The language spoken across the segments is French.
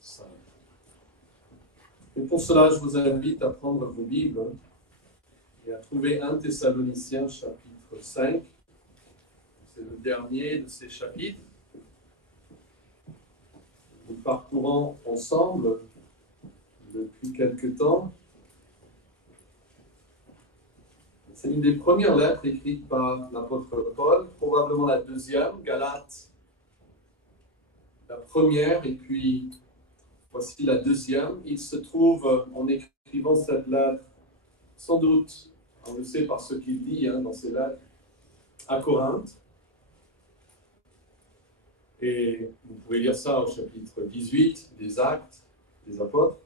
Saint. Et pour cela, je vous invite à prendre vos Bibles et à trouver 1 Thessaloniciens chapitre 5. C'est le dernier de ces chapitres. Nous parcourons ensemble depuis quelque temps. C'est une des premières lettres écrites par l'apôtre Paul, probablement la deuxième, Galates, la première, et puis voici la deuxième. Il se trouve, en écrivant cette lettre, sans doute, on le sait par ce qu'il dit dans ses lettres, à Corinthe. Et vous pouvez lire ça au chapitre 18 des Actes des Apôtres.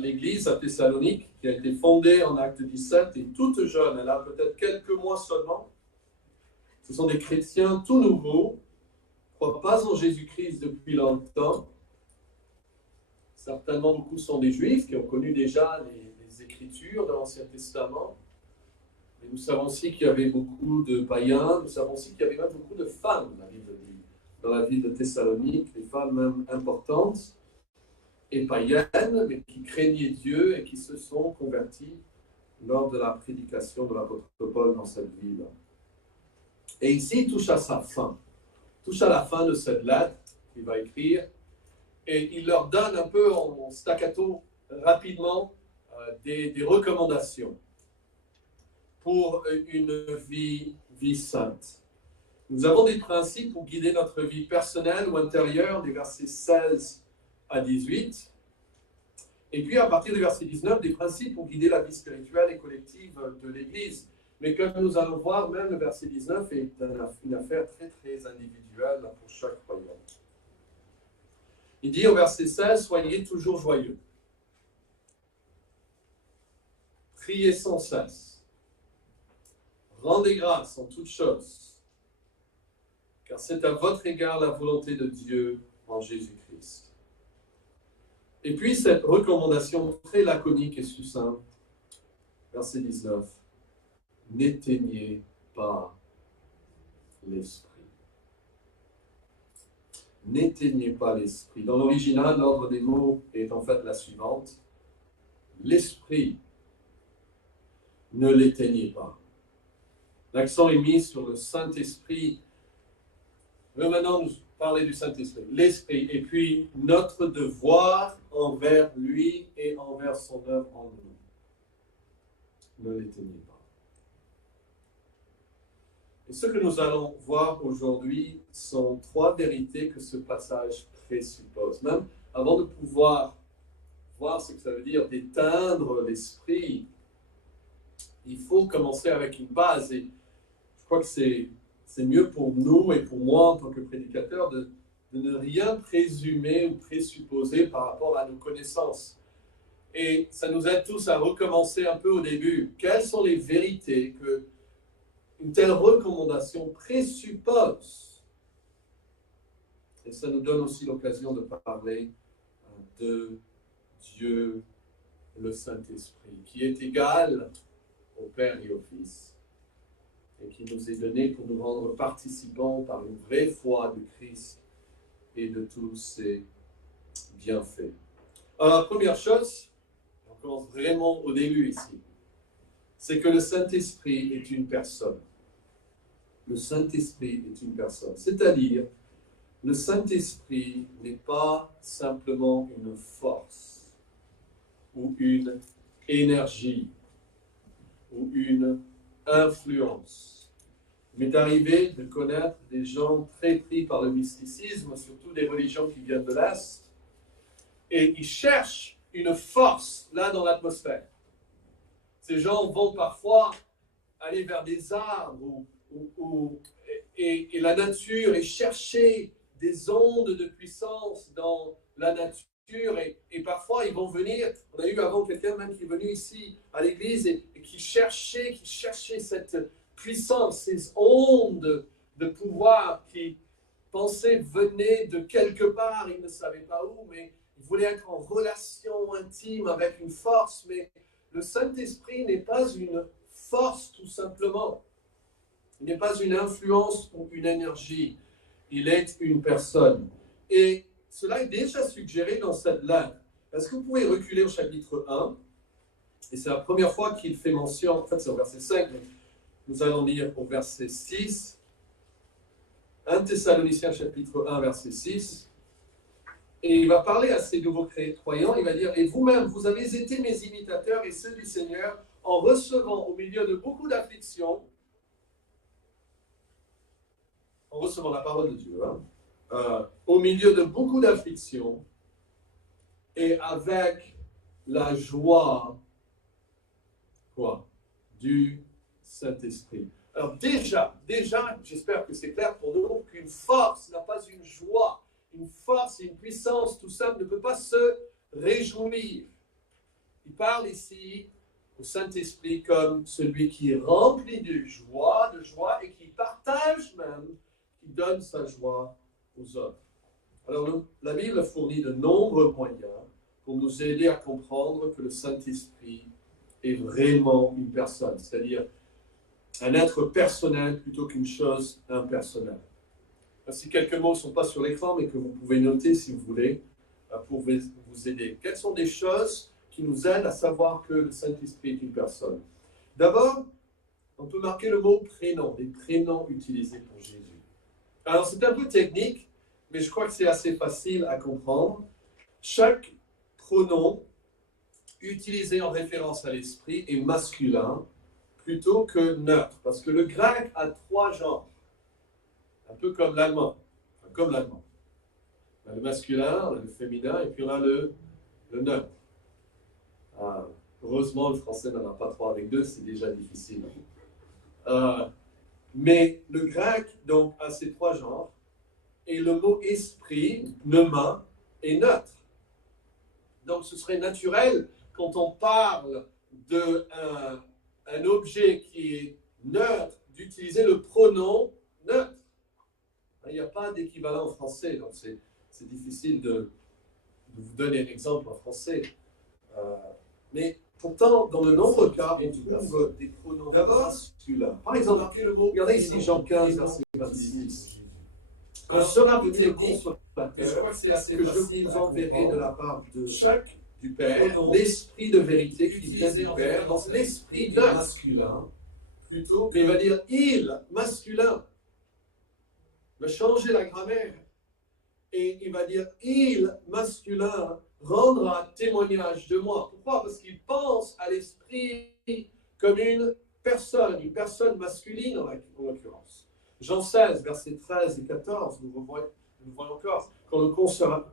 L'église à Thessalonique, qui a été fondée en Acte 17, est toute jeune, elle a peut-être quelques mois seulement. Ce sont des chrétiens tout nouveaux, ne croient pas en Jésus-Christ depuis longtemps. Certainement, beaucoup sont des Juifs qui ont connu déjà les Écritures de l'Ancien Testament. Mais nous savons aussi qu'il y avait beaucoup de païens, nous savons aussi qu'il y avait même beaucoup de femmes, la Bible dit, dans la ville de Thessalonique, des femmes même importantes et païennes, mais qui craignaient Dieu et qui se sont converties lors de la prédication de l'apôtre Paul dans cette ville. Et ici, il touche à sa fin, touche à la fin de cette lettre qu'il va écrire, et il leur donne un peu en staccato, rapidement, des recommandations pour une vie sainte. Nous avons des principes pour guider notre vie personnelle ou intérieure, des versets 16 à 18. Et puis, à partir du verset 19, des principes pour guider la vie spirituelle et collective de l'Église. Mais comme nous allons voir, même le verset 19 est une affaire très, très individuelle pour chaque croyant. Il dit au verset 16, « Soyez toujours joyeux. Priez sans cesse. Rendez grâce en toutes choses, car c'est à votre égard la volonté de Dieu en Jésus-Christ. » Et puis cette recommandation très laconique et succincte, verset 19, « N'éteignez pas l'esprit. » N'éteignez pas l'esprit. Dans l'original, l'ordre des mots est en fait la suivante. L'esprit, ne l'éteignez pas. L'accent est mis sur le Saint-Esprit. Maintenant, nous parler du Saint-Esprit, l'Esprit, et puis notre devoir envers lui et envers son œuvre en nous. Ne l'éteignez pas. Et ce que nous allons voir aujourd'hui sont 3 vérités que ce passage présuppose. Même avant de pouvoir voir ce que ça veut dire d'éteindre l'esprit, il faut commencer avec une base. Et je crois que c'est mieux pour nous et pour moi en tant que prédicateur de ne rien présumer ou présupposer par rapport à nos connaissances. Et ça nous aide tous à recommencer un peu au début. Quelles sont les vérités que une telle recommandation présuppose? Et ça nous donne aussi l'occasion de parler de Dieu, le Saint-Esprit, qui est égal au Père et au Fils, et qui nous est donné pour nous rendre participants par une vraie foi de Christ et de tous ses bienfaits. Alors, la première chose, on commence vraiment au début ici, c'est que le Saint-Esprit est une personne. Le Saint-Esprit est une personne. C'est-à-dire, le Saint-Esprit n'est pas simplement une force ou une énergie ou une influence. Il m'est arrivé de connaître des gens très pris par le mysticisme, surtout des religions qui viennent de l'Est, et ils cherchent une force là dans l'atmosphère. Ces gens vont parfois aller vers des arbres et la nature et chercher des ondes de puissance dans la nature et parfois ils vont venir, on a eu avant quelqu'un même qui est venu ici à l'église et qui cherchait cette puissance, ces ondes de pouvoir qui pensaient venaient de quelque part, il ne savait pas où, mais il voulait être en relation intime avec une force, mais le Saint-Esprit n'est pas une force tout simplement. Il n'est pas une influence ou une énergie. Il est une personne. Et cela est déjà suggéré dans cette lettre. Est-ce que vous pouvez reculer au chapitre 1? Et c'est la première fois qu'il fait mention, en fait c'est au verset 5, mais nous allons lire au verset 6. 1 Thessaloniciens chapitre 1, verset 6. Et il va parler à ces nouveaux croyants, il va dire, et vous-même, vous avez été mes imitateurs et ceux du Seigneur, en recevant au milieu de beaucoup d'afflictions, en recevant la parole de Dieu, au milieu de beaucoup d'afflictions, et avec la joie, quoi, du Saint-Esprit. Alors déjà, j'espère que c'est clair pour nous, qu'une force n'a pas une joie, une force et une puissance, tout ça ne peut pas se réjouir. Il parle ici au Saint-Esprit comme celui qui est rempli de joie et qui partage même, qui donne sa joie aux autres. Alors la Bible fournit de nombreux moyens pour nous aider à comprendre que le Saint-Esprit est vraiment une personne, c'est-à-dire un être personnel plutôt qu'une chose impersonnelle. Voici quelques mots qui ne sont pas sur l'écran, mais que vous pouvez noter si vous voulez, pour vous aider. Quelles sont des choses qui nous aident à savoir que le Saint-Esprit est une personne? D'abord, on peut marquer le mot prénom, les prénoms utilisés pour Jésus. Alors c'est un peu technique, mais je crois que c'est assez facile à comprendre. Chaque pronom utilisé en référence à l'Esprit est masculin plutôt que neutre, parce que le grec a 3 genres. Un peu comme l'allemand. On a le masculin, on a le féminin, et puis on a le neutre. Heureusement, le français n'en a pas 3 avec 2, c'est déjà difficile. Mais le grec, donc, a ces 3 genres, et le mot esprit, pneuma, est neutre. Donc, ce serait naturel, quand on parle d'un objet qui est neutre, d'utiliser le pronom neutre. Il n'y a pas d'équivalent en français, donc c'est difficile de vous donner un exemple en français. Mais pourtant, dans de nombreux cas, on trouve des pronoms masculins. Par exemple, regardez ici Jean 15, verset 26. Quand sera venu le consolateur, que je vous enverrai de la part de chaque du Père, l'esprit de vérité qui vient du Père, donc l'esprit masculin, plutôt, mais il va dire il, masculin. Il va changer la grammaire. Et il va dire il, masculin, rendra témoignage de moi. Pourquoi? Parce qu'il pense à l'esprit comme une personne masculine en l'occurrence. Jean 16, versets 13 et 14, nous voyons encore, quand le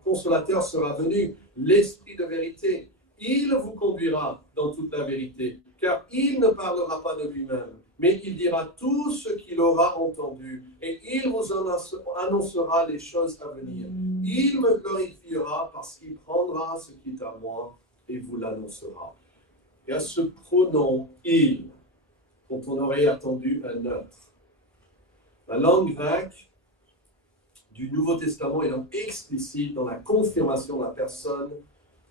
consolateur sera venu, l'esprit de vérité, il vous conduira dans toute la vérité, car il ne parlera pas de lui-même, mais il dira tout ce qu'il aura entendu, et il vous annoncera les choses à venir. Il me glorifiera parce qu'il prendra ce qui est à moi et vous l'annoncera. Et à ce pronom « il », dont on aurait attendu un neutre. La langue grecque du Nouveau Testament est donc explicite dans la confirmation de la personne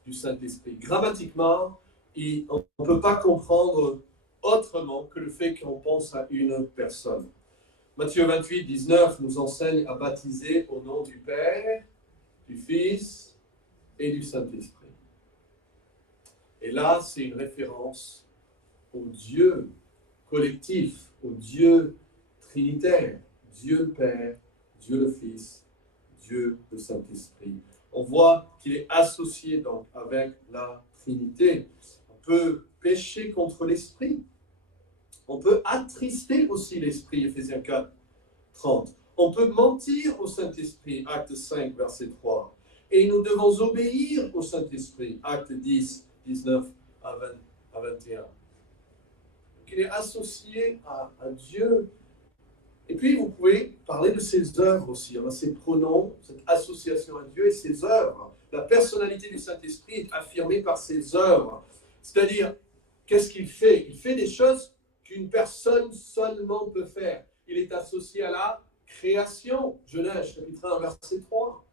du Saint-Esprit. Grammatiquement, on ne peut pas comprendre autrement que le fait qu'on pense à une personne. Matthieu 28, 19 nous enseigne à baptiser au nom du Père, du Fils et du Saint-Esprit. Et là, c'est une référence au Dieu collectif, au Dieu trinitaire, Dieu le Père, Dieu le Fils, Dieu le Saint-Esprit. On voit qu'il est associé donc avec la Trinité. On peut pécher contre l'Esprit. On peut attrister aussi l'Esprit, Éphésiens 4, 30. On peut mentir au Saint-Esprit, Acte 5, verset 3. Et nous devons obéir au Saint-Esprit, Acte 10, 19 à 21. Donc, il est associé à Dieu. Et puis, vous pouvez parler de ses œuvres aussi. On a ses pronoms, cette association à Dieu et ses œuvres. La personnalité du Saint-Esprit est affirmée par ses œuvres. C'est-à-dire, qu'est-ce qu'il fait? Il fait des choses qu'une personne seulement peut faire. Il est associé à la création. Genèse, chapitre 1, verset 3.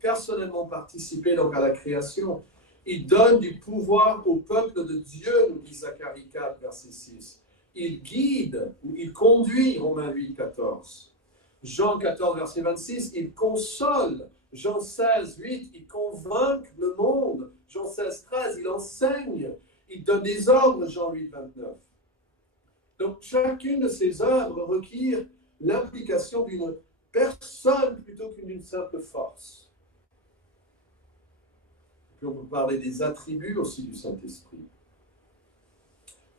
Personnellement participé donc à la création. Il donne du pouvoir au peuple de Dieu, nous dit Zacharie 4, verset 6. Il guide ou il conduit, Romains 8, 14. Jean 14, verset 26, il console Jean 16, 8, il convainc le monde. Jean 16, 13, il enseigne. Il donne des ordres, Jean 8, 29. Donc, chacune de ces œuvres requiert l'implication d'une personne plutôt qu'une d'une simple force. Et puis, on peut parler des attributs aussi du Saint-Esprit.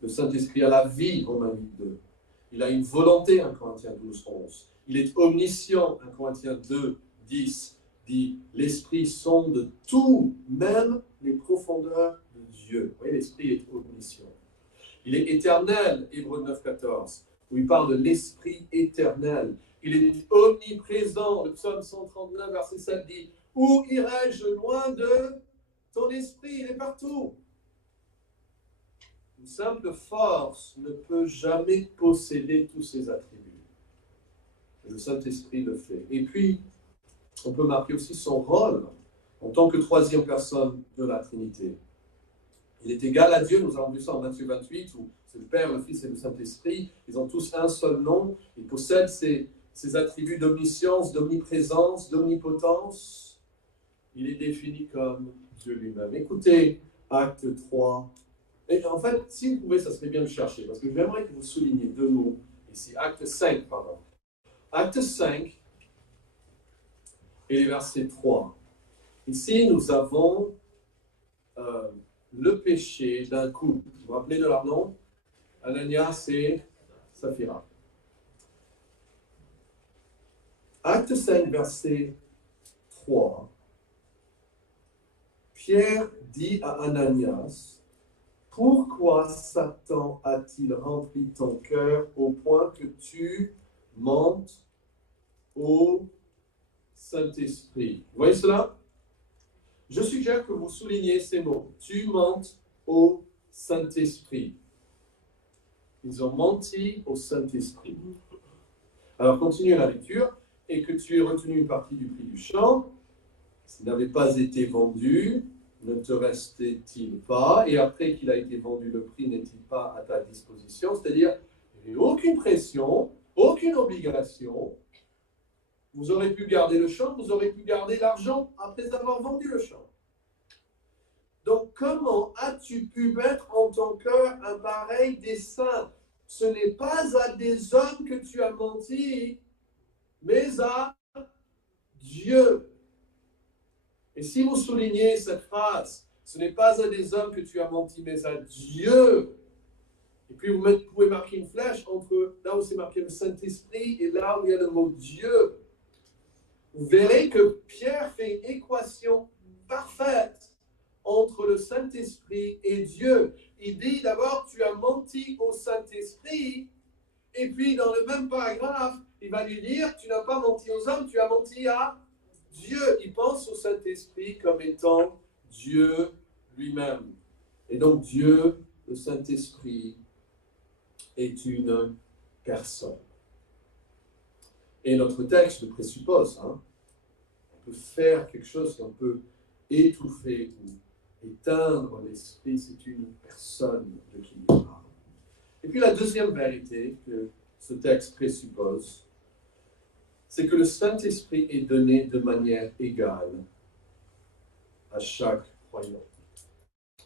Le Saint-Esprit a la vie, Romains 8, 2. Il a une volonté, 1 Corinthiens 12, 11. Il est omniscient, 1 Corinthiens 2, 10, dit « L'Esprit sonde tout, même les profondeurs de Dieu. » Vous voyez, l'Esprit est omniscient. Il est éternel, Hébreux 9, 14, où il parle de l'Esprit éternel. Il est omniprésent, le psaume 139, verset 7 dit « Où irai-je loin de ton esprit ?» Il est partout. Une simple force ne peut jamais posséder tous ses attributs. Le Saint-Esprit le fait. Et puis, on peut marquer aussi son rôle en tant que troisième personne de la Trinité. Il est égal à Dieu, nous avons vu ça en Matthieu 28, où c'est le Père, le Fils et le Saint-Esprit. Ils ont tous un seul nom. Ils possèdent ces attributs d'omniscience, d'omniprésence, d'omnipotence. Il est défini comme Dieu lui-même. Écoutez, Acte 3. Et en fait, si vous pouvez, ça serait bien de chercher, parce que j'aimerais que vous souligniez deux mots ici. Acte 5, pardon. Acte 5 et les versets 3. Ici, nous avons le péché d'un couple. Vous vous rappelez de leur nom? Ananias et Saphira. Acte 5, verset 3. Pierre dit à Ananias, « Pourquoi Satan a-t-il rempli ton cœur au point que tu mentes au Saint-Esprit ?» Vous voyez cela? Je suggère que vous souligniez ces mots. « Tu mentes au Saint-Esprit ». Ils ont menti au Saint-Esprit. Alors, continue la lecture. « Et que tu aies retenu une partie du prix du champ, s'il n'avait pas été vendu, ne te restait-il pas? Et après qu'il a été vendu, le prix n'est-il pas à ta disposition? » C'est-à-dire, il n'y a aucune pression, aucune obligation. Vous aurez pu garder le champ, vous aurez pu garder l'argent après avoir vendu le champ. Donc, comment as-tu pu mettre en ton cœur un pareil dessein? Ce n'est pas à des hommes que tu as menti, mais à Dieu. Et si vous soulignez cette phrase, ce n'est pas à des hommes que tu as menti, mais à Dieu. Et puis vous pouvez marquer une flèche entre là où c'est marqué le Saint-Esprit et là où il y a le mot Dieu. Vous verrez que Pierre fait une équation parfaite entre le Saint-Esprit et Dieu. Il dit d'abord, tu as menti au Saint-Esprit, et puis dans le même paragraphe, il va lui dire, tu n'as pas menti aux hommes, tu as menti à Dieu. Il pense au Saint-Esprit comme étant Dieu lui-même. Et donc Dieu, le Saint-Esprit, est une personne. Et notre texte le présuppose. On peut faire quelque chose, on peut étouffer ou éteindre l'esprit, c'est une personne de qui il parle. Et puis la deuxième vérité que ce texte présuppose, c'est que le Saint-Esprit est donné de manière égale à chaque croyant.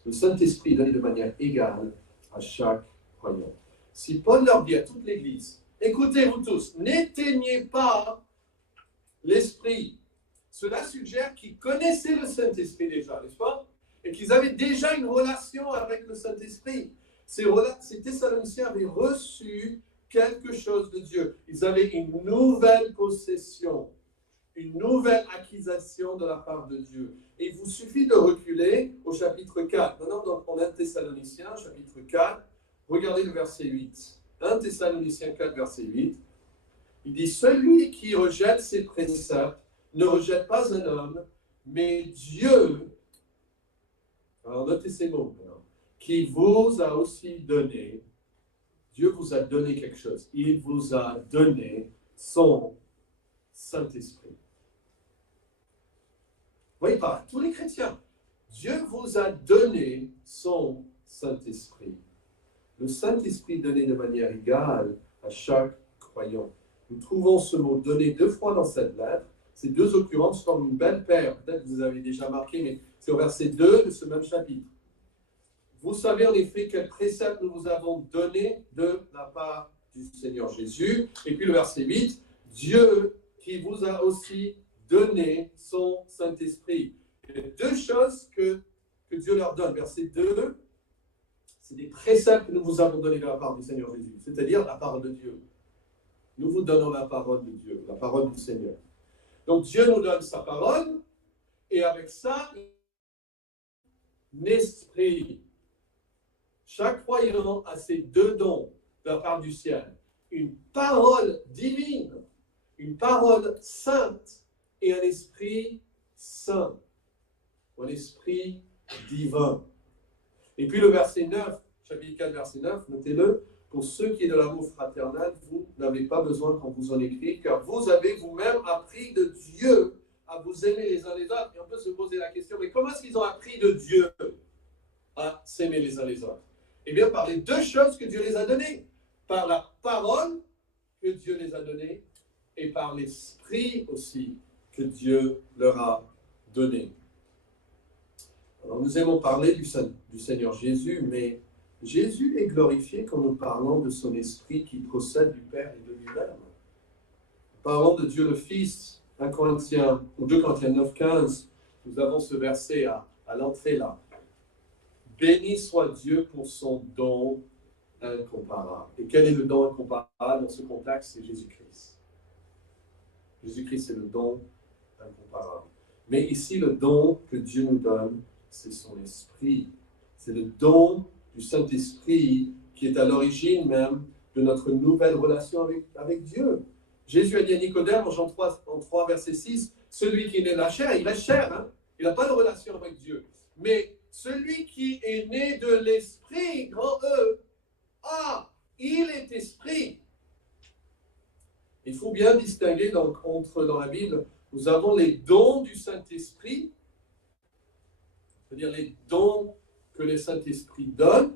Le Saint-Esprit est donné de manière égale à chaque croyant. Si Paul leur dit à toute l'Église, écoutez-vous tous, n'éteignez pas l'Esprit, cela suggère qu'ils connaissaient le Saint-Esprit déjà, n'est-ce pas? Et qu'ils avaient déjà une relation avec le Saint-Esprit. Ces Thessaloniciens avaient reçu quelque chose de Dieu. Ils avaient une nouvelle possession, une nouvelle acquisition de la part de Dieu. Et il vous suffit de reculer au chapitre 4. Maintenant, donc, on a 1 Thessaloniciens, chapitre 4. Regardez le verset 8. 1 Thessaloniciens 4, verset 8. Il dit, « Celui qui rejette ses préceptes ne rejette pas un homme, mais Dieu. » Alors, notez ces mots maintenant. « Qui vous a aussi donné. » Dieu vous a donné quelque chose. Il vous a donné son Saint-Esprit. Vous voyez pas, tous les chrétiens, Dieu vous a donné son Saint-Esprit. Le Saint-Esprit donné de manière égale à chaque croyant. Nous trouvons ce mot donné deux fois dans cette lettre. Ces deux occurrences forment une belle paire. Peut-être que vous avez déjà marqué, mais c'est au verset 2 de ce même chapitre. Vous savez en effet quel précepte nous vous avons donné de la part du Seigneur Jésus. Et puis le verset 8, Dieu qui vous a aussi donné son Saint-Esprit. Il y a deux choses que Dieu leur donne. Verset 2, c'est des préceptes que nous vous avons donnés de la part du Seigneur Jésus, c'est-à-dire la parole de Dieu. Nous vous donnons la parole de Dieu, la parole du Seigneur. Donc Dieu nous donne sa parole, et avec ça, un esprit. Chaque croyant a ces deux dons de la part du ciel. Une parole divine, une parole sainte et un esprit saint, un esprit divin. Et puis le verset 9, chapitre 4, verset 9, notez-le, pour ce qui est de l'amour fraternel, vous n'avez pas besoin qu'on vous en écrive, car vous avez vous-même appris de Dieu à vous aimer les uns les autres. Et on peut se poser la question, mais comment est-ce qu'ils ont appris de Dieu à s'aimer les uns les autres? Eh bien, par les deux choses que Dieu les a données. Par la parole que Dieu les a données et par l'esprit aussi que Dieu leur a donné. Alors, nous aimons parler du Seigneur Jésus, mais Jésus est glorifié quand nous parlons de son esprit qui procède du Père et de lui-même. Parlons de Dieu le Fils, 1 Corinthiens, ou 2 Corinthiens 9, 15, nous avons ce verset à l'entrée là. Béni soit Dieu pour son don incomparable. Et quel est le don incomparable dans ce contexte? C'est Jésus-Christ. Jésus-Christ, c'est le don incomparable. Mais ici, le don que Dieu nous donne, c'est son esprit. C'est le don du Saint-Esprit qui est à l'origine même de notre nouvelle relation avec Dieu. Jésus a dit à Nicodème en Jean 3, verset 6, celui qui est né de la chair, il reste chair, hein? Il n'a pas de relation avec Dieu. Mais celui qui est né de l'esprit, grand E, il est esprit. Il faut bien distinguer donc entre, dans la Bible, nous avons les dons du Saint-Esprit, c'est-à-dire les dons que le Saint-Esprit donne,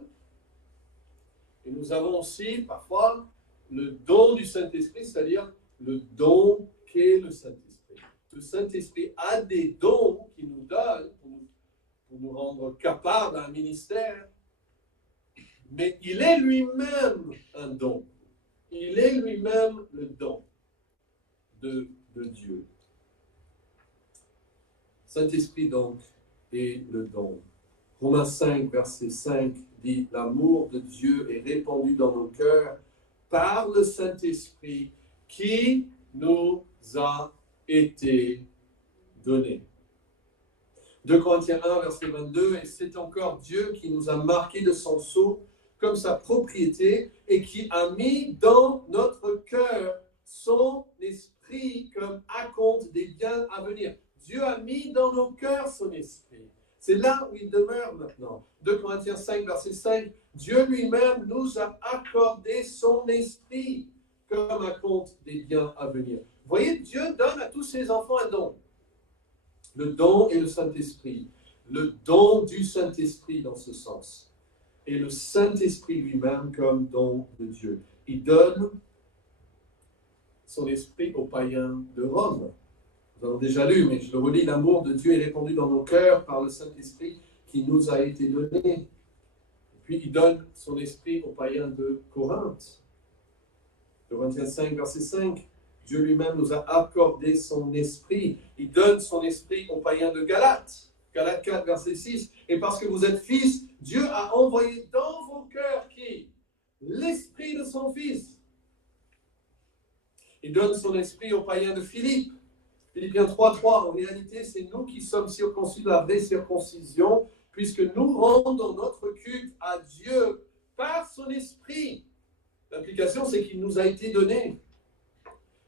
et nous avons aussi parfois le don du Saint-Esprit, c'est-à-dire le don qu'est le Saint-Esprit. Le Saint-Esprit a des dons qu'il nous donne pour nous rendre capables d'un ministère, mais il est lui-même un don. Il est lui-même le don de Dieu. Saint-Esprit donc est le don. Romains 5, verset 5 dit, l'amour de Dieu est répandu dans nos cœurs par le Saint-Esprit qui nous a été donné. 2 Corinthiens 1, verset 22, et c'est encore Dieu qui nous a marqués de son sceau comme sa propriété et qui a mis dans notre cœur son esprit comme acompte des biens à venir. Dieu a mis dans nos cœurs son esprit. C'est là où il demeure maintenant. 2 Corinthiens 5, verset 5, Dieu lui-même nous a accordé son esprit comme acompte des biens à venir. Vous voyez, Dieu donne à tous ses enfants un don. Le don est le Saint-Esprit. Le don du Saint-Esprit dans ce sens. Et le Saint-Esprit lui-même comme don de Dieu. Il donne son esprit aux païens de Rome. Nous avons déjà lu, mais je le relis, l'amour de Dieu est répandu dans nos cœurs par le Saint-Esprit qui nous a été donné. Et puis il donne son esprit aux païens de Corinthe. Corinthiens 5, verset 5. Dieu lui-même nous a accordé son esprit. Il donne son esprit aux païens de Galates. Galates 4, verset 6. Et parce que vous êtes fils, Dieu a envoyé dans vos cœurs qui? L'esprit de son fils. Il donne son esprit aux païens de Philippe. Philippiens 3, 3. En réalité, c'est nous qui sommes circoncis de la vraie circoncision, puisque nous rendons notre culte à Dieu par son esprit. L'implication, c'est qu'il nous a été donné.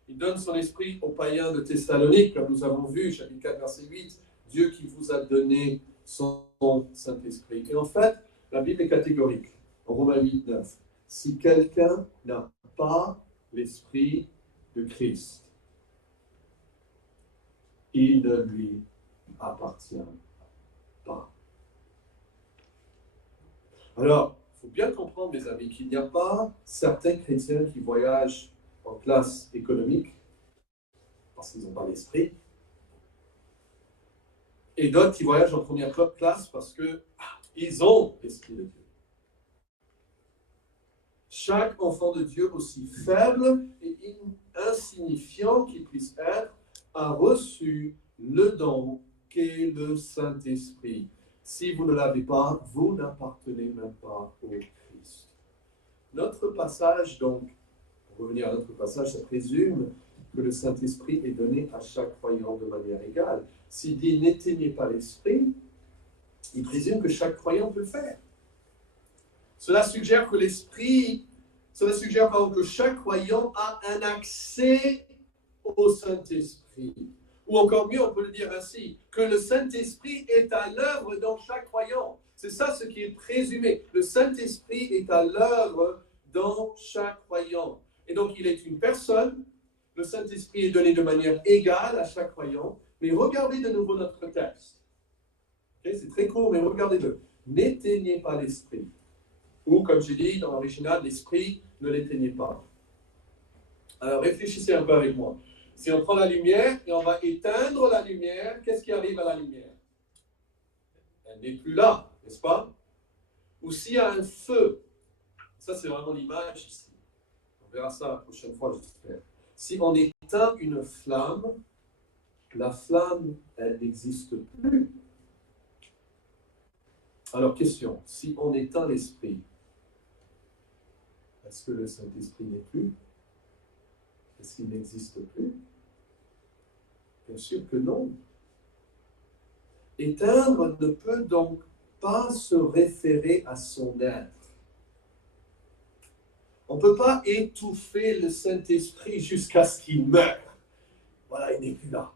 Il donne son esprit aux païens de Thessalonique, comme nous avons vu, chapitre 4, verset 8, Dieu qui vous a donné son Saint-Esprit. Et en fait, la Bible est catégorique. En Romains 8, 9, si quelqu'un n'a pas l'esprit de Christ, il ne lui appartient pas. Alors, il faut bien comprendre, mes amis, qu'il n'y a pas certains chrétiens qui voyagent en classe économique parce qu'ils n'ont pas l'esprit, Et d'autres qui voyagent en première classe parce qu'ils ont l'Esprit de Dieu. Chaque enfant de Dieu, aussi faible et insignifiant qu'il puisse être, a reçu le don qu'est le Saint-Esprit. Si vous ne l'avez pas, vous n'appartenez même pas au Christ. Notre passage, donc, pour revenir à notre passage, ça présume que le Saint-Esprit est donné à chaque croyant de manière égale. S'il dit « n'éteignez pas l'Esprit », il présume que chaque croyant peut le faire. Cela suggère que que chaque croyant a un accès au Saint-Esprit. Ou encore mieux, on peut le dire ainsi, que le Saint-Esprit est à l'œuvre dans chaque croyant. C'est ça ce qui est présumé. Le Saint-Esprit est à l'œuvre dans chaque croyant. Et donc, il est une personne. Le Saint-Esprit est donné de manière égale à chaque croyant. Mais regardez de nouveau notre texte. Okay, c'est très court, mais regardez-le. N'éteignez pas l'Esprit. Ou, comme j'ai dit dans l'original, l'Esprit, ne l'éteignez pas. Alors, réfléchissez un peu avec moi. Si on prend la lumière et on va éteindre la lumière, qu'est-ce qui arrive à la lumière? Elle n'est plus là, n'est-ce pas? Ou s'il y a un feu, ça c'est vraiment l'image ici. On verra ça la prochaine fois, j'espère. Si on éteint une flamme, la flamme, elle n'existe plus. Alors, question, si on éteint l'Esprit, est-ce que le Saint-Esprit n'est plus? Est-ce qu'il n'existe plus? Bien sûr que non. Éteindre ne peut donc pas se référer à son être. On ne peut pas étouffer le Saint-Esprit jusqu'à ce qu'il meure. Voilà, il n'est plus là.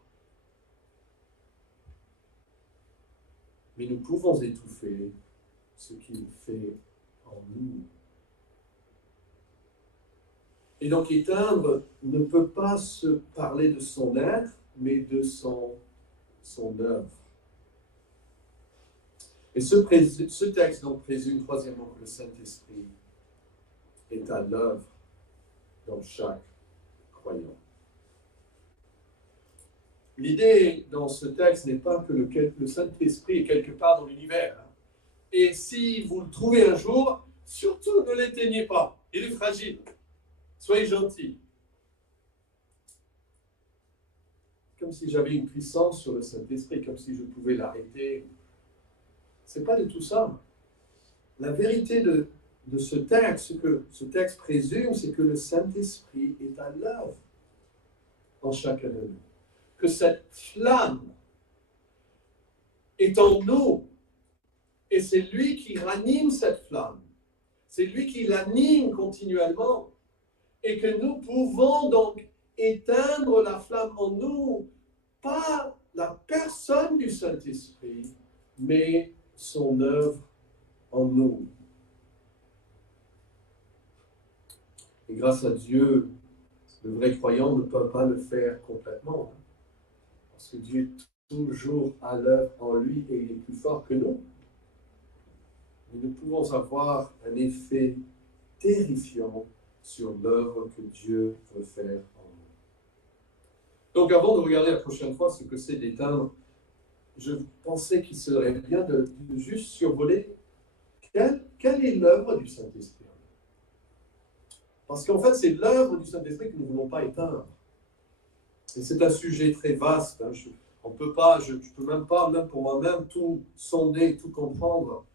Mais nous pouvons étouffer ce qu'il fait en nous. Et donc éteindre ne peut pas se parler de son être, mais de son œuvre. Et ce texte donc présume troisièmement que le Saint-Esprit est à l'œuvre dans chaque croyant. L'idée dans ce texte n'est pas que le Saint-Esprit est quelque part dans l'univers. Et si vous le trouvez un jour, surtout ne l'éteignez pas. Il est fragile. Soyez gentils. Comme si j'avais une puissance sur le Saint-Esprit, comme si je pouvais l'arrêter. Ce n'est pas du tout ça. La vérité de ce texte, ce que ce texte présume, c'est que le Saint-Esprit est à l'œuvre en chacun de nous. Que cette flamme est en nous. Et c'est lui qui ranime cette flamme. C'est lui qui l'anime continuellement. Et que nous pouvons donc éteindre la flamme en nous, pas la personne du Saint-Esprit, mais son œuvre en nous. Et grâce à Dieu, le vrai croyant ne peut pas le faire complètement. Parce que Dieu est toujours à l'œuvre en lui et il est plus fort que nous. Mais nous pouvons avoir un effet terrifiant sur l'œuvre que Dieu veut faire en nous. Donc avant de regarder la prochaine fois ce que c'est d'éteindre, je pensais qu'il serait bien de juste survoler quelle est l'œuvre du Saint-Esprit. Parce qu'en fait, c'est l'œuvre du Saint-Esprit que nous ne voulons pas éteindre. Et c'est un sujet très vaste. Hein. On peut pas, je ne peux même pas, même pour moi-même, tout sonder, tout comprendre.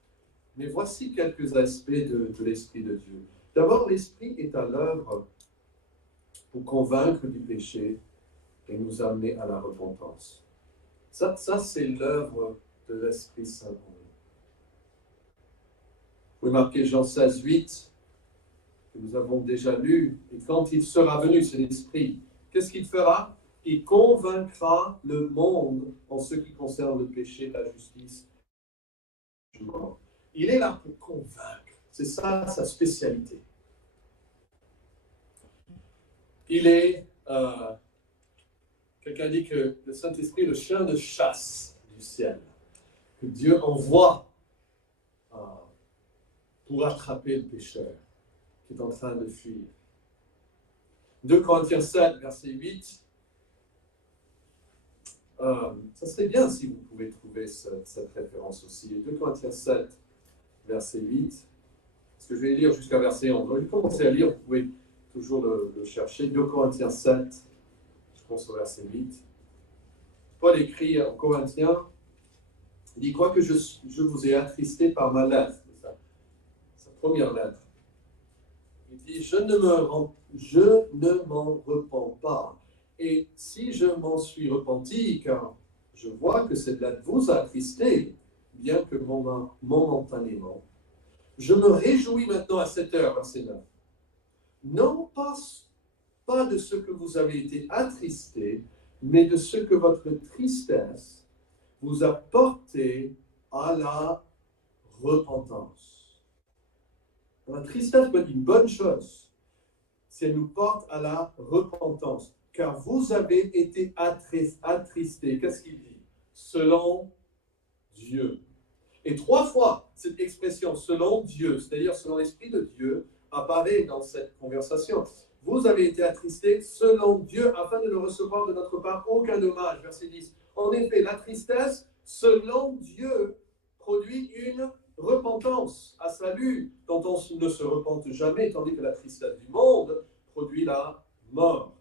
Mais voici quelques aspects de l'Esprit de Dieu. D'abord, l'Esprit est à l'œuvre pour convaincre du péché et nous amener à la repentance. Ça c'est l'œuvre de l'Esprit Saint. Vous pouvez marquer Jean 16, 8, que nous avons déjà lu. Et quand il sera venu, c'est l'Esprit, qu'est-ce qu'il fera? Il convaincra le monde en ce qui concerne le péché, la justice, le jugement. Il est là pour convaincre. C'est ça sa spécialité. Il est, quelqu'un dit que le Saint-Esprit est le chien de chasse du ciel, que Dieu envoie pour attraper le pécheur qui est en train de fuir. 2 Corinthiens 7, verset 8. Ça serait bien si vous pouvez trouver cette référence aussi. 2 Corinthiens 7, verset 8. Parce que je vais lire jusqu'à verset 11. Donc, je vais commencer à lire, vous pouvez toujours le chercher. 2 Corinthiens 7, je pense au verset 8. Paul écrit en Corinthiens, il dit, quoique je vous ai attristé par ma lettre, sa première lettre. Il dit, je ne m'en repens pas. Et si je m'en suis repenti, car je vois que cette lettre vous a attristé, bien que momentanément, je me réjouis maintenant à cette heure, verset 9. Non pas de ce que vous avez été attristé, mais de ce que votre tristesse vous a porté à la repentance. La tristesse peut être une bonne chose si elle nous porte à la repentance. Car vous avez été attristés. Qu'est-ce qu'il dit? Selon Dieu. Et 3 fois, cette expression selon Dieu, c'est-à-dire selon l'Esprit de Dieu, apparaît dans cette conversation. Vous avez été attristés selon Dieu afin de ne recevoir de notre part aucun dommage. Verset 10. En effet, la tristesse selon Dieu produit une repentance à salut dont on ne se repente jamais, tandis que la tristesse du monde produit la mort.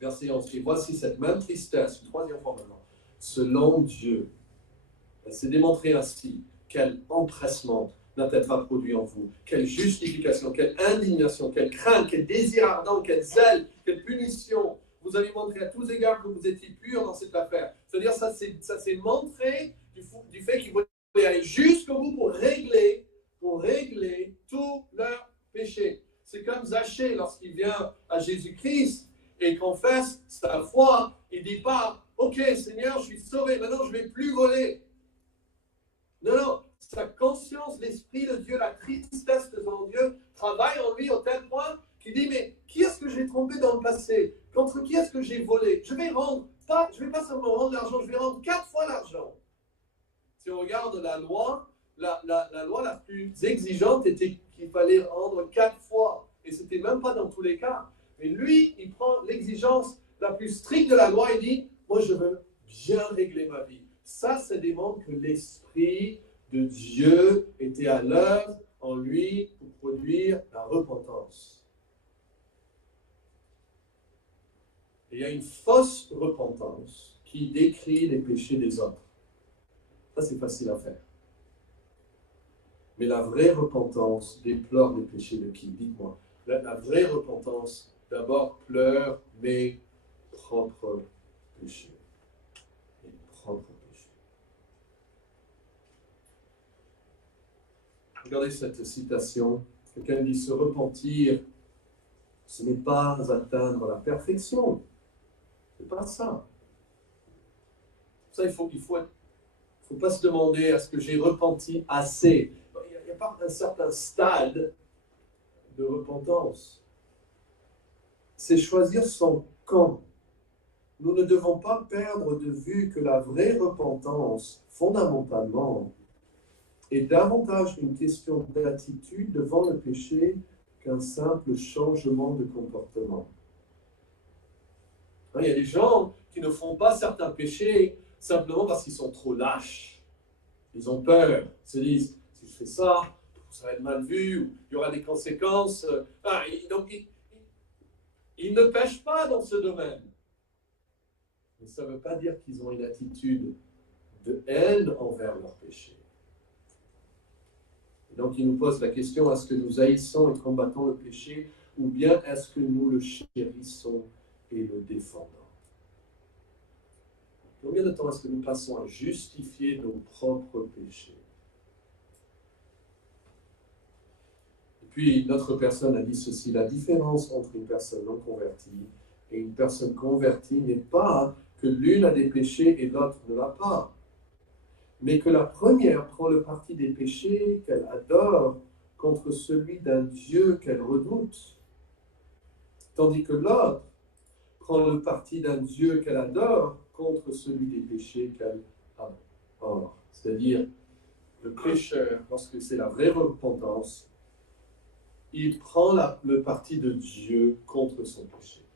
Verset 11. Et voici cette même tristesse, une 3e fois maintenant, selon Dieu. Elle s'est démontrée ainsi. Quel empressement doit être produit en vous. Quelle justification, quelle indignation, quelle crainte, quel désir ardent, quel zèle, quelle punition. Vous avez montré à tous égards que vous étiez purs dans cette affaire. C'est-à-dire ça s'est montré du fait qu'ils voulaient aller jusqu'au bout pour régler tous leurs péchés. C'est comme Zachée lorsqu'il vient à Jésus-Christ et confesse sa foi. Il ne dit pas « Ok, Seigneur, je suis sauvé, maintenant je ne vais plus voler ». Non, sa conscience, l'Esprit de Dieu, la tristesse devant Dieu travaille en lui au tel point qu'il dit, mais qui est-ce que j'ai trompé dans le passé? Contre qui est-ce que j'ai volé? Je vais pas seulement rendre l'argent, je vais rendre 4 fois l'argent. Si on regarde la loi, la loi la plus exigeante était qu'il fallait rendre 4 fois. Et ce n'était même pas dans tous les cas. Mais lui, il prend l'exigence la plus stricte de la loi et dit, moi je veux bien régler ma vie. Ça démontre que l'Esprit de Dieu était à l'œuvre en lui pour produire la repentance. Et il y a une fausse repentance qui décrit les péchés des autres. Ça, c'est facile à faire. Mais la vraie repentance déplore les péchés de qui? Dites-moi. La vraie repentance, d'abord, pleure mes propres péchés. Mes propres péchés. Regardez cette citation. Quelqu'un dit, se repentir, ce n'est pas atteindre la perfection. Ce n'est pas ça. Ça, il faut pas se demander, est-ce que j'ai repenti assez? Il n'y a pas un certain stade de repentance. C'est choisir son camp. Nous ne devons pas perdre de vue que la vraie repentance, fondamentalement, est davantage une question d'attitude devant le péché qu'un simple changement de comportement. Il y a des gens qui ne font pas certains péchés simplement parce qu'ils sont trop lâches. Ils ont peur. Ils se disent, si je fais ça, ça va être mal vu, ou il y aura des conséquences. Donc, ils ne pêchent pas dans ce domaine. Mais ça ne veut pas dire qu'ils ont une attitude de haine envers leur péché. Donc, il nous pose la question, est-ce que nous haïssons et combattons le péché, ou bien est-ce que nous le chérissons et le défendons? Combien de temps est-ce que nous passons à justifier nos propres péchés? Et puis, notre personne a dit ceci, la différence entre une personne non convertie et une personne convertie n'est pas que l'une a des péchés et l'autre ne l'a pas, mais que la première prend le parti des péchés qu'elle adore contre celui d'un Dieu qu'elle redoute, tandis que l'autre prend le parti d'un Dieu qu'elle adore contre celui des péchés qu'elle abhorre. C'est-à-dire, le pécheur, lorsque c'est la vraie repentance, il prend le parti de Dieu contre son péché.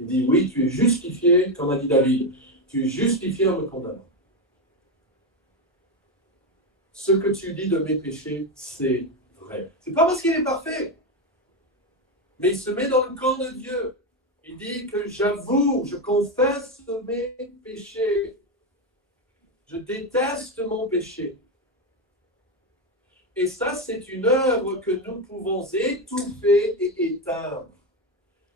Il dit, oui, tu es justifié, comme a dit David. Tu es justifié en me condamnant. Ce que tu dis de mes péchés, c'est vrai. Ce n'est pas parce qu'il est parfait, mais il se met dans le camp de Dieu. Il dit que j'avoue, je confesse mes péchés. Je déteste mon péché. Et ça, c'est une œuvre que nous pouvons étouffer et éteindre.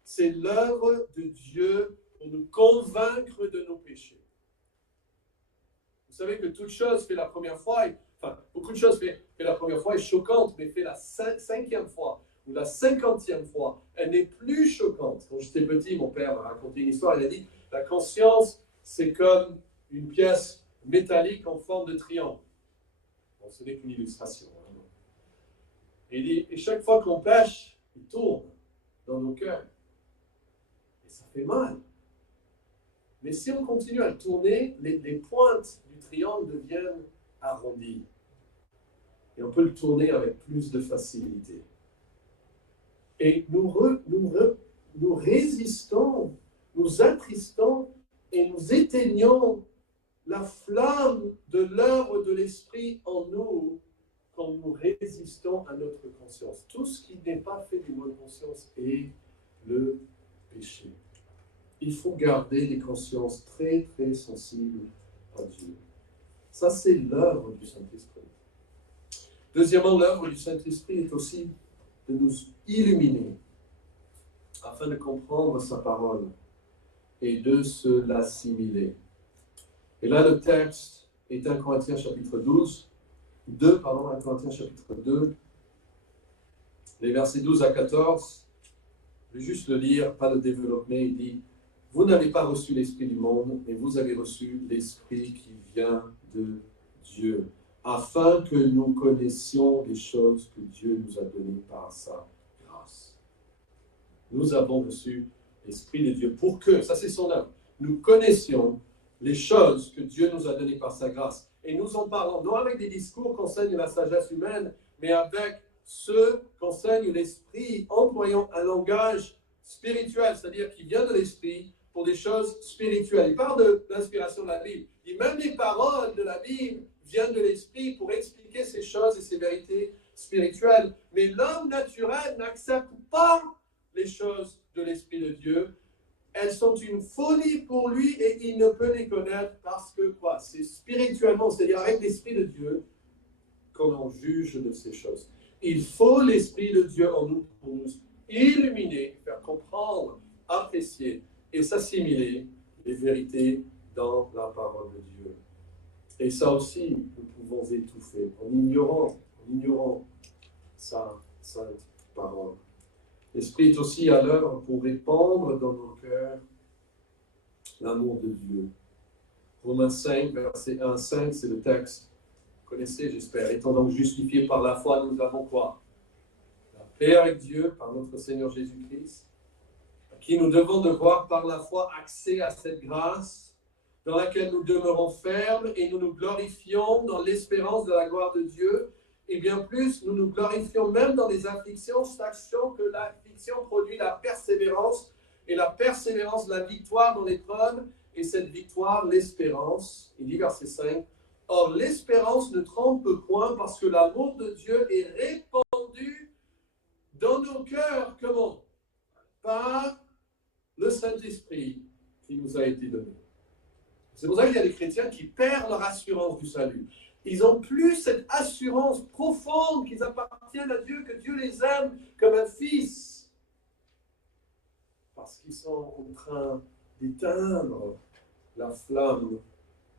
C'est l'œuvre de Dieu pour nous convaincre de nos péchés. Vous savez que toute chose fait la première fois, enfin, beaucoup de choses fait la première fois est choquante, mais fait la cinquième fois ou la 50e fois, elle n'est plus choquante. Quand j'étais petit, mon père m'a raconté une histoire, il a dit, la conscience, c'est comme une pièce métallique en forme de triangle. Bon, ce n'est qu'une illustration. Hein. Et il dit, et chaque fois qu'on pêche, il tourne dans nos cœurs. Et ça fait mal. Mais si on continue à le tourner, les pointes du triangle deviennent arrondies. Et on peut le tourner avec plus de facilité. Et nous résistons, nous attristons et nous éteignons la flamme de l'œuvre de l'Esprit en nous quand nous résistons à notre conscience. Tout ce qui n'est pas fait d'une bonne conscience est le péché. Il faut garder des consciences très, très sensibles à Dieu. Ça, c'est l'œuvre du Saint-Esprit. Deuxièmement, l'œuvre du Saint-Esprit est aussi de nous illuminer afin de comprendre sa parole et de se l'assimiler. Et là, le texte est 1 Corinthiens chapitre 1 Corinthiens chapitre 2, les versets 12 à 14. Je vais juste le lire, pas le développer. Il dit, « Vous n'avez pas reçu l'Esprit du monde, mais vous avez reçu l'Esprit qui vient de Dieu, afin que nous connaissions les choses que Dieu nous a données par sa grâce. » Nous avons reçu l'Esprit de Dieu pour que, ça c'est son œuvre, nous connaissions les choses que Dieu nous a données par sa grâce. Et nous en parlons, non avec des discours qu'enseigne la sagesse humaine, mais avec ceux qu'enseigne l'Esprit, employant un langage spirituel, c'est-à-dire qui vient de l'Esprit pour des choses spirituelles. Il parle de l'inspiration de la Bible. Et même les paroles de la Bible viennent de l'Esprit pour expliquer ces choses et ces vérités spirituelles. Mais l'homme naturel n'accepte pas les choses de l'Esprit de Dieu. Elles sont une folie pour lui et il ne peut les connaître parce que quoi? C'est spirituellement, c'est-à-dire avec l'Esprit de Dieu, qu'on en juge de ces choses. Il faut l'Esprit de Dieu en nous pour nous illuminer, faire comprendre, apprécier et s'assimiler les vérités dans la parole de Dieu. Et ça aussi, nous pouvons étouffer en ignorant sa sainte parole. L'Esprit est aussi à l'œuvre pour répandre dans nos cœurs l'amour de Dieu. Romains 5, verset 1, 5, c'est le texte. Vous connaissez, j'espère. Étant donc justifiés par la foi, nous avons quoi? La paix avec Dieu par notre Seigneur Jésus-Christ, à qui nous devons devoir par la foi accès à cette grâce dans laquelle nous demeurons fermes et nous nous glorifions dans l'espérance de la gloire de Dieu. Et bien plus, nous nous glorifions même dans les afflictions, sachant que l'affliction produit la persévérance, et la persévérance, la victoire dans l'épreuve, et cette victoire, l'espérance. Il dit verset 5, « Or l'espérance ne trompe point, parce que l'amour de Dieu est répandu dans nos cœurs. » Comment? Par le Saint-Esprit qui nous a été donné. C'est pour ça qu'il y a des chrétiens qui perdent leur assurance du salut. Ils n'ont plus cette assurance profonde qu'ils appartiennent à Dieu, que Dieu les aime comme un fils. Parce qu'ils sont en train d'éteindre la flamme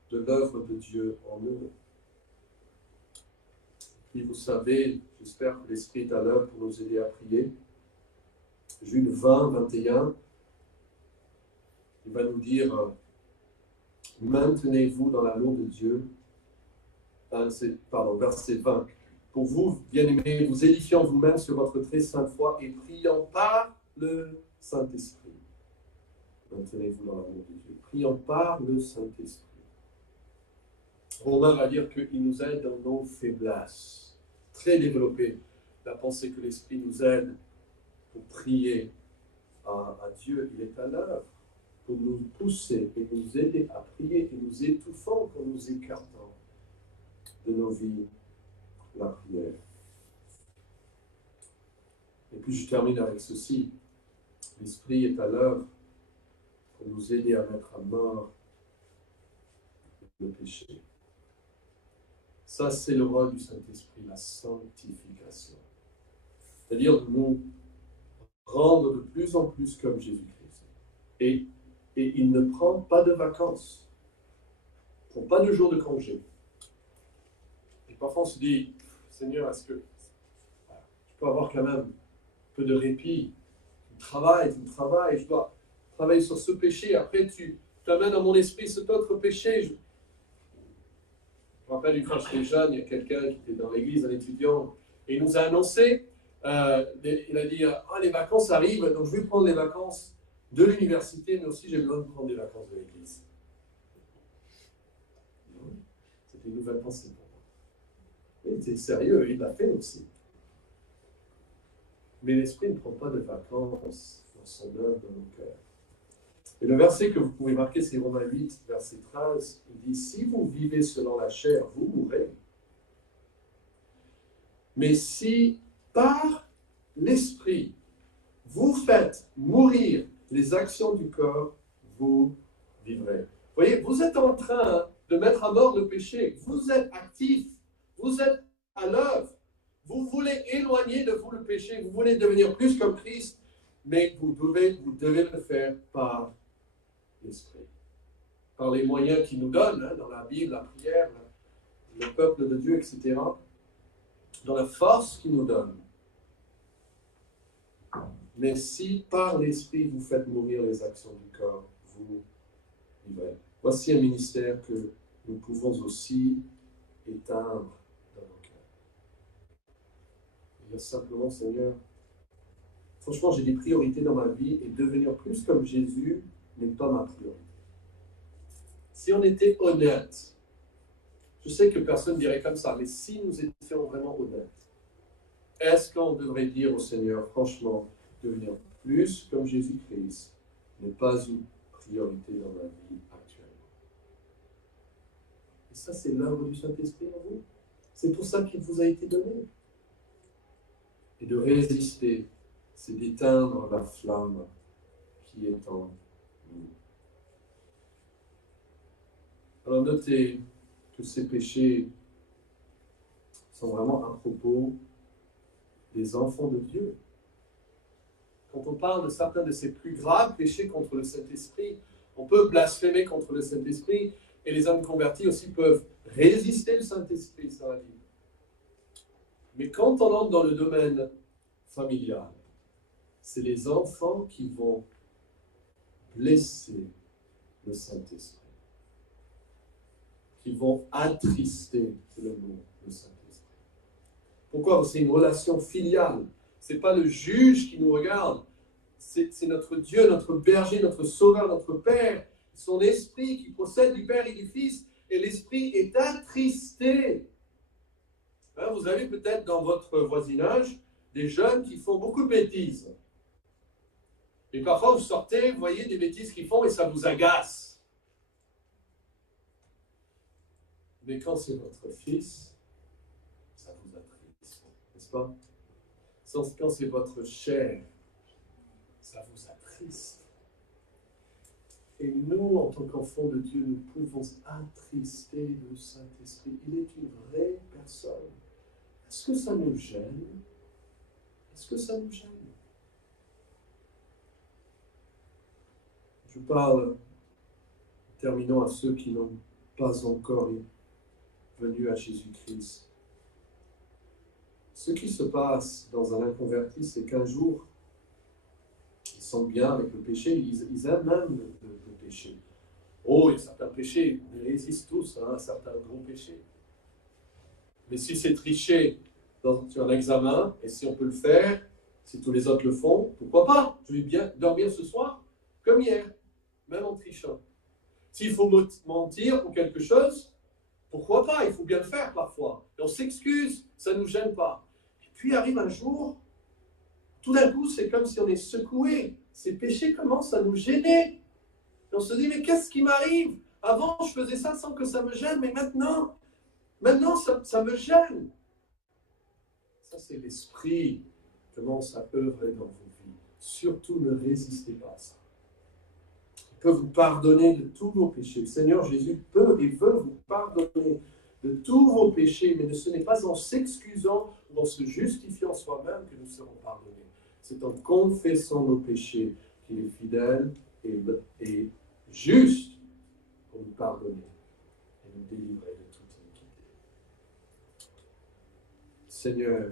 de l'œuvre de Dieu en eux. Puis vous savez, j'espère que l'Esprit est à l'œuvre pour nous aider à prier. Jude 20, 21, il va nous dire, maintenez-vous dans l'amour de Dieu. Verset 20. Pour vous, bien-aimés, vous édifiant vous-même sur votre très sainte foi et priant par le Saint-Esprit. Maintenez-vous dans l'amour de Dieu. Priant par le Saint-Esprit. Romain va dire qu'il nous aide dans nos faiblesses. Très développé, la pensée que l'Esprit nous aide pour prier à Dieu. Il est à l'œuvre pour nous pousser et nous aider à prier et nous étouffant quand nous écartons de nos vies la prière. Et puis je termine avec ceci. L'Esprit est à l'œuvre pour nous aider à mettre à mort le péché. Ça, c'est le rôle du Saint-Esprit, la sanctification. C'est-à-dire de nous rendre de plus en plus comme Jésus-Christ. Et il ne prend pas de vacances. Il ne prend pas de jours de congé. Et parfois on se dit, Seigneur, est-ce que je peux avoir quand même un peu de répit? Tu travailles, je dois travailler sur ce péché. Après, tu amènes dans mon esprit cet autre péché. Je me rappelle une fois que j'étais jeune, il y a quelqu'un qui était dans l'église, un étudiant, et il nous a annoncé, il a dit, les vacances arrivent, donc je vais prendre les vacances de l'université, mais aussi j'ai besoin de prendre des vacances de l'église. C'était une nouvelle pensée pour moi. Il était sérieux, il l'a fait aussi. Mais l'Esprit ne prend pas de vacances dans son œuvre, dans nos cœurs. Et le verset que vous pouvez marquer, c'est Romains 8, verset 13. Il dit, si vous vivez selon la chair, vous mourrez. Mais si par l'Esprit, vous faites mourir les actions du corps, vous vivrez. Vous voyez, vous êtes en train de mettre à mort le péché. Vous êtes actif. Vous êtes à l'œuvre. Vous voulez éloigner de vous le péché. Vous voulez devenir plus comme Christ. Mais vous devez le faire par l'Esprit. Par les moyens qu'il nous donne, dans la Bible, la prière, le peuple de Dieu, etc. Dans la force qu'il nous donne. Mais si par l'Esprit vous faites mourir les actions du corps, vous vivrez. Voici un ministère que nous pouvons aussi éteindre dans nos cœurs. Dire simplement, Seigneur, franchement, j'ai des priorités dans ma vie et devenir plus comme Jésus n'est pas ma priorité. Si on était honnête, je sais que personne ne dirait comme ça, mais si nous étions vraiment honnêtes, est-ce qu'on devrait dire au Seigneur, franchement, devenir plus comme Jésus-Christ n'est pas une priorité dans ma vie actuellement? Et ça, c'est l'œuvre du Saint-Esprit en vous. C'est pour ça qu'il vous a été donné. Et de résister, c'est d'éteindre la flamme qui est en nous. Alors notez que ces péchés sont vraiment à propos des enfants de Dieu. Quand on parle de certains de ces plus graves péchés contre le Saint-Esprit, on peut blasphémer contre le Saint-Esprit et les hommes convertis aussi peuvent résister le Saint-Esprit, ça va dire. Mais quand on entre dans le domaine familial, c'est les enfants qui vont blesser le Saint-Esprit, qui vont attrister le mot, le Saint-Esprit. Pourquoi? C'est une relation filiale. Ce n'est pas le juge qui nous regarde. C'est notre Dieu, notre berger, notre sauveur, notre Père. Son esprit qui procède du Père et du Fils. Et l'esprit est attristé. Vous avez peut-être dans votre voisinage des jeunes qui font beaucoup de bêtises. Et parfois vous sortez, vous voyez des bêtises qu'ils font et ça vous agace. Mais quand c'est votre fils, ça vous attriste, n'est-ce pas? Quand c'est votre chair, ça vous attriste. Et nous, en tant qu'enfants de Dieu, nous pouvons attrister le Saint-Esprit. Il est une vraie personne. Est-ce que ça nous gêne? Est-ce que ça nous gêne? Je parle, terminons, à ceux qui n'ont pas encore venu à Jésus-Christ. Ce qui se passe dans un inconverti, c'est qu'un jour, ils sont bien avec le péché, ils aiment même le péché. Oh, il y a certains péchés, on les résiste tous, certains gros péchés. Mais si c'est tricher sur un examen, et si on peut le faire, si tous les autres le font, pourquoi pas? Je vais bien dormir ce soir, comme hier, même en trichant. S'il faut mentir pour quelque chose, pourquoi pas? Il faut bien le faire parfois. Et on s'excuse, ça ne nous gêne pas. Et puis arrive un jour, tout d'un coup, c'est comme si on est secoué. Ces péchés commencent à nous gêner. Et on se dit, mais qu'est-ce qui m'arrive? Avant, je faisais ça sans que ça me gêne, mais maintenant ça me gêne. Ça, c'est l'esprit qui commence à œuvrer dans vos vies. Surtout, ne résistez pas à ça. Il peut vous pardonner de tous vos péchés. Le Seigneur Jésus peut et veut vous pardonner de tous vos péchés, mais ce n'est pas en s'excusant ou en se justifiant soi-même que nous serons pardonnés. C'est en confessant nos péchés qu'il est fidèle et juste pour nous pardonner et nous délivrer de toute iniquité. Seigneur,